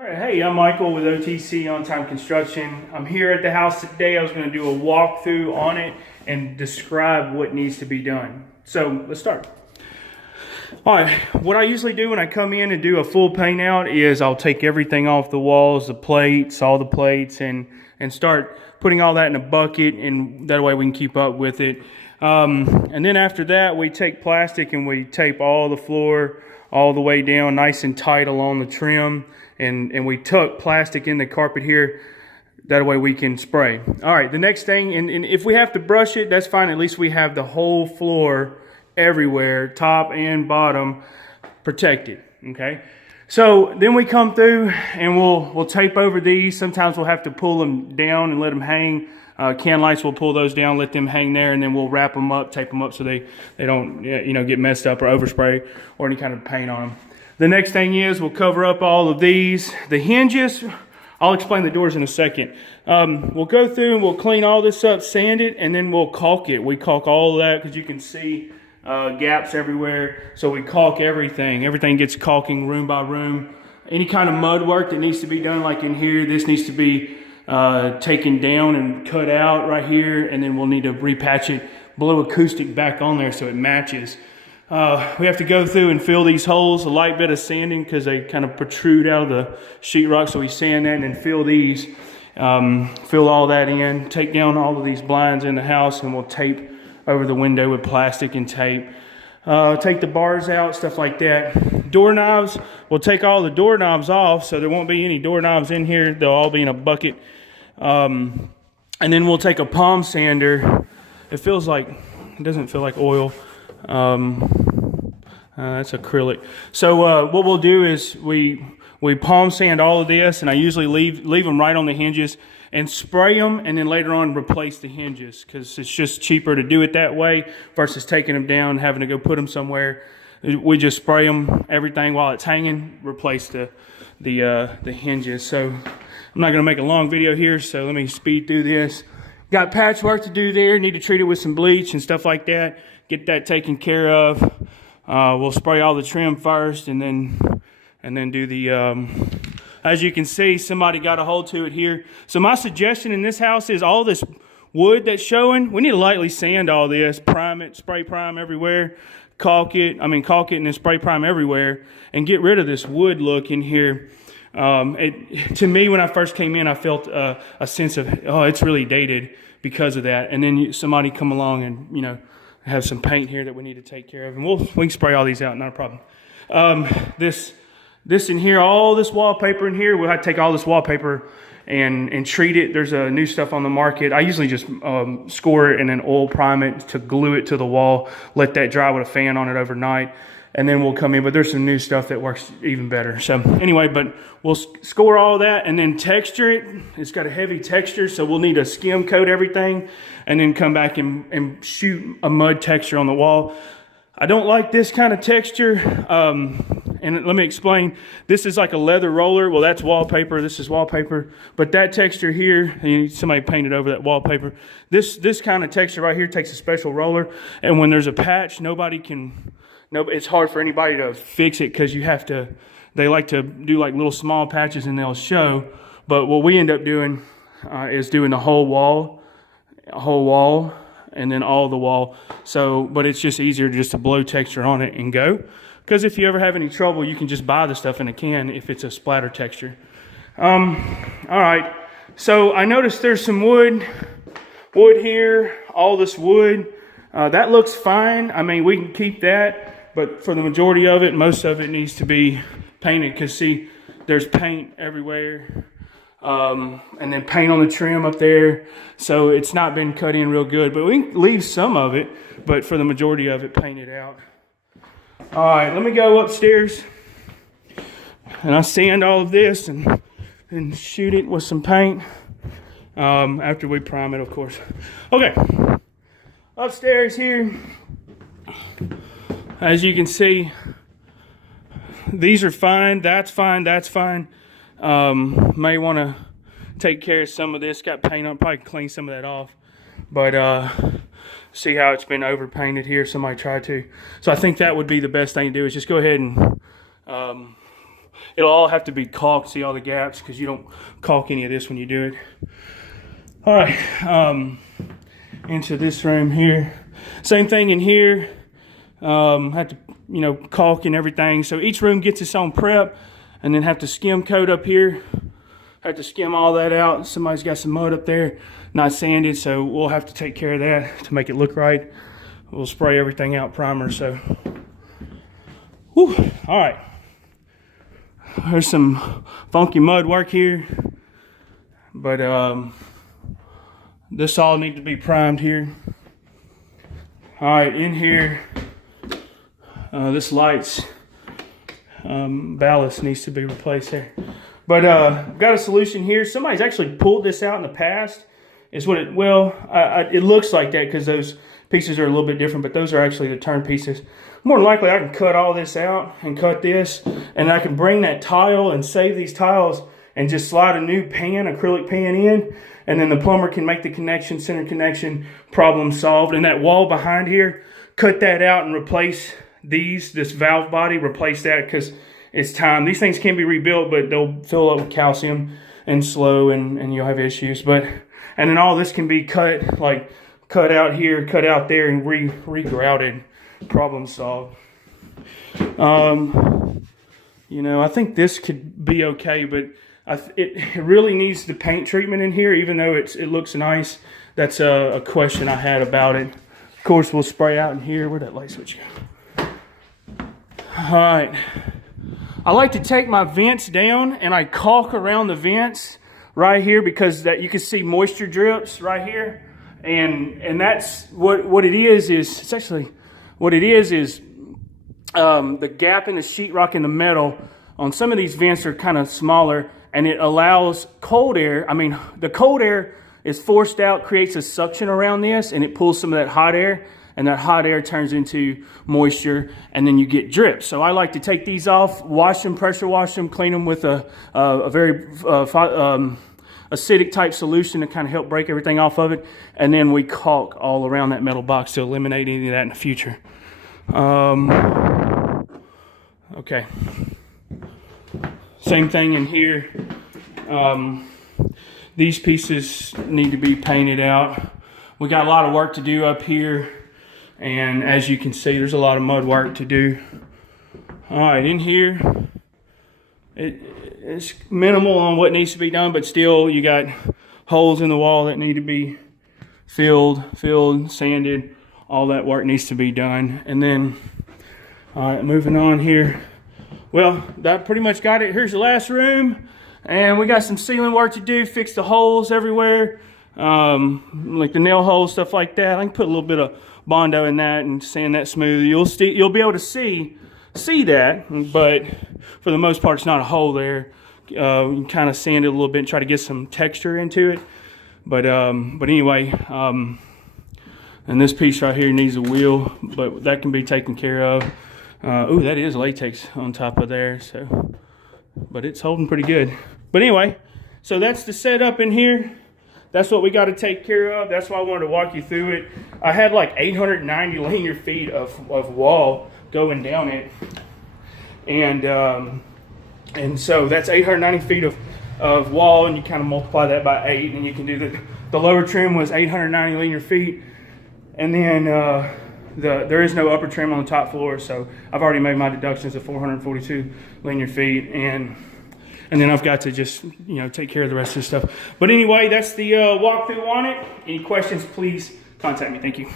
All right, hey, I'm Michael with OTC On Time Construction. I'm here at the house today. I was going to do a walkthrough on it and describe what needs to be done. So let's start. All right, what I usually do when I come in and do a full paint out is I'll take everything off the walls, the plates, all the plates, and start putting all that in a bucket, and that way we can keep up with it. And then after that, we take plastic and we tape all the floor all the way down nice and tight along the trim, and we tuck plastic in the carpet here. That way we can spray. All right, the next thing, and if we have to brush it, that's fine. At least we have the whole floor everywhere, top and bottom, protected, okay? So then we come through and we'll tape over these. Sometimes we'll have to pull them down and let them hang. Can lights, we'll pull those down, let them hang there, and then we'll wrap them up, tape them up so they don't get messed up or overspray or any kind of paint on them. The next thing is we'll cover up all of these. The hinges, I'll explain the doors in a second. We'll go through and we'll clean all this up, sand it, and then we'll caulk it. We caulk all of that because you can see gaps everywhere. So we caulk everything. Everything gets caulking room by room. Any kind of mud work that needs to be done, like in here, this needs to be taken down and cut out right here, and then we'll need to repatch it, blow acoustic back on there so it matches. We have to go through and fill these holes, a light bit of sanding because they kind of protrude out of the sheetrock, so we sand that and then fill these, fill all that in, take down all of these blinds in the house, and we'll tape over the window with plastic and tape. Take the bars out, stuff like that. Doorknobs, we'll take all the doorknobs off so there won't be any doorknobs in here. They'll all be in a bucket. And then we'll take a palm sander. It doesn't feel like oil. That's acrylic. So what we'll do is we palm sand all of this, and I usually leave them right on the hinges and spray them, and then later on replace the hinges because it's just cheaper to do it that way versus taking them down and having to go put them somewhere. We just spray them, everything while it's hanging, replace the hinges. So I'm not going to make a long video here, so let me speed through this. Got patchwork to do there. Need to treat it with some bleach and stuff like that. Get that taken care of. We'll spray all the trim first, and then do the. As you can see, somebody got a hold to it here. So my suggestion in this house is all this wood that's showing, we need to lightly sand all this, prime it, spray prime everywhere, caulk it and then spray prime everywhere, and get rid of this wood look in here. To me, when I first came in, I felt a sense of, oh, it's really dated because of that. And then somebody come along and, have some paint here that we need to take care of. And we can spray all these out, not a problem. This in here, all this wallpaper in here, we'll have to take all this wallpaper and treat it. There's new stuff on the market. I usually just score it and then oil prime it to glue it to the wall, let that dry with a fan on it overnight, and then we'll come in. But there's some new stuff that works even better. So anyway, but we'll score all that and then texture it. It's got a heavy texture, so we'll need to skim coat everything and then come back and shoot a mud texture on the wall. I don't like this kind of texture, and let me explain. This is like a leather roller. Well, that's wallpaper. This is wallpaper. But that texture here, somebody painted over that wallpaper. This kind of texture right here takes a special roller, and when there's a patch, it's hard for anybody to fix it because they like to do like little small patches and they'll show. But what we end up doing is doing the whole wall, and then all the wall. So, but it's just easier just to blow texture on it and go. Because if you ever have any trouble, you can just buy the stuff in a can if it's a splatter texture. All right. So I noticed there's some wood here, all this wood. That looks fine. I mean, we can keep that, but for the majority of it, most of it needs to be painted because see, there's paint everywhere. And then paint on the trim up there. So it's not been cut in real good, but we can leave some of it, but for the majority of it, paint it out. All right, let me go upstairs and I sand all of this and shoot it with some paint after we prime it, of course. Okay, upstairs here, as you can see, these are fine, that's fine, that's fine. May want to take care of some of this. Got paint on, probably clean some of that off. But see how it's been overpainted here. Somebody tried to. So I think that would be the best thing to do is just go ahead and it'll all have to be caulked. See all the gaps, because you don't caulk any of this when you do it. All right, into this room here. Same thing in here. Have to, caulk and everything. So each room gets its own prep, and then have to skim coat up here. Have to skim all that out. Somebody's got some mud up there, not sanded, so we'll have to take care of that to make it look right. We'll spray everything out primer. So, whew, all right. There's some funky mud work here, but this all needs to be primed here. All right, in here, this light's ballast needs to be replaced there. But I've got a solution here. Somebody's actually pulled this out in the past. Is what it, well, it looks like that because those pieces are a little bit different, but those are actually the turn pieces. More than likely, I can cut all this out and cut this, and I can bring that tile and save these tiles and just slide a new pan, acrylic pan in, and then the plumber can make the connection, center connection, problem solved. And that wall behind here, cut that out and replace this valve body, replace that, because it's time. These things can be rebuilt, but they'll fill up with calcium and slow, and you'll have issues. But, and then all this can be cut, like cut out here, cut out there, and re-grouted, problem solved. I think this could be okay, but it really needs the paint treatment in here, even though it looks nice. That's a question I had about it. Of course, we'll spray out in here. Where'd that light switch go? All right. I like to take my vents down and I caulk around the vents right here, because that you can see moisture drips right here. And that's what it is it's actually, what it is the gap in the sheetrock and the metal on some of these vents are kind of smaller, and it allows cold air. I mean, the cold air is forced out, creates a suction around this, and it pulls some of that hot air, and that hot air turns into moisture, and then you get drips. So I like to take these off, wash them, pressure wash them, clean them with a very acidic type solution to kind of help break everything off of it, and then we caulk all around that metal box to eliminate any of that in the future. Okay. Same thing in here. These pieces need to be painted out. We got a lot of work to do up here, and as you can see, there's a lot of mud work to do. All right, in here, it's minimal on what needs to be done, but still you got holes in the wall that need to be filled, sanded. All that work needs to be done. And then, all right, moving on here. Well, that pretty much got it. Here's the last room, and we got some ceiling work to do, fix the holes everywhere, like the nail holes, stuff like that. I can put a little bit of Bondo in that and sand that smooth. You'll be able to see that, but for the most part, it's not a hole there. You can kind of sand it a little bit and try to get some texture into it. But anyway, and this piece right here needs a wheel, but that can be taken care of. Oh, that is latex on top of there, so, but it's holding pretty good. But anyway, so that's the setup in here. That's what we got to take care of. That's why I wanted to walk you through it. I had like 890 linear feet of wall going down it, and so that's 890 feet of wall, and you kind of multiply that by 8, and you can do the lower trim was 890 linear feet, and then there is no upper trim on the top floor, so I've already made my deductions of 442 linear feet, and then I've got to just take care of the rest of the stuff. But anyway, that's the walkthrough on it. Any questions, please contact me. Thank you.